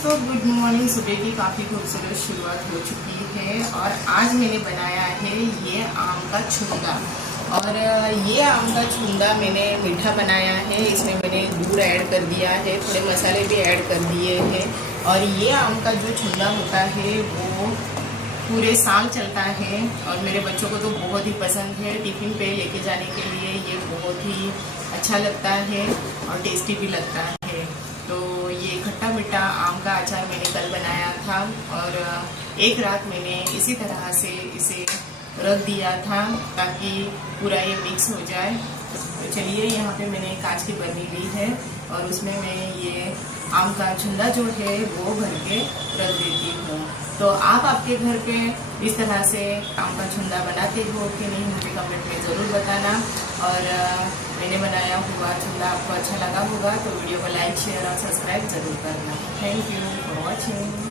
दोस्तों, good morning. सुबह की काफ़ी खूबसूरत शुरुआत हो चुकी है और आज मैंने बनाया है ये आम का छुंदा। और ये आम का छुंदा मैंने मीठा बनाया है। इसमें मैंने गुड़ ऐड कर दिया है, थोड़े मसाले भी ऐड कर दिए हैं। और ये आम का जो छुंदा होता है वो पूरे साल चलता है और मेरे बच्चों को तो बहुत ही पसंद है। टिफ़िन पे लेके जाने के लिए ये बहुत ही अच्छा लगता है और टेस्टी भी लगता है। तो ये खट्टा मीठा आम का अचार मैंने कल बनाया था और एक रात मैंने इसी तरह से इसे रख दिया था ताकि पूरा ये मिक्स हो जाए। तो चलिए, यहाँ पे मैंने कांच की बर्नी ली है और उसमें मैं ये आम का छुंदा जो है वो भर के रख देती हूँ। तो आप आपके घर पे इस तरह से आम का छुंदा बनाते हो कि नहीं, मुझे कमेंट में ज़रूर बताना। और मैंने बनाया हुआ छुंदा आपको अच्छा लगा होगा तो वीडियो को लाइक, शेयर और सब्सक्राइब ज़रूर करना। Thank you for watching.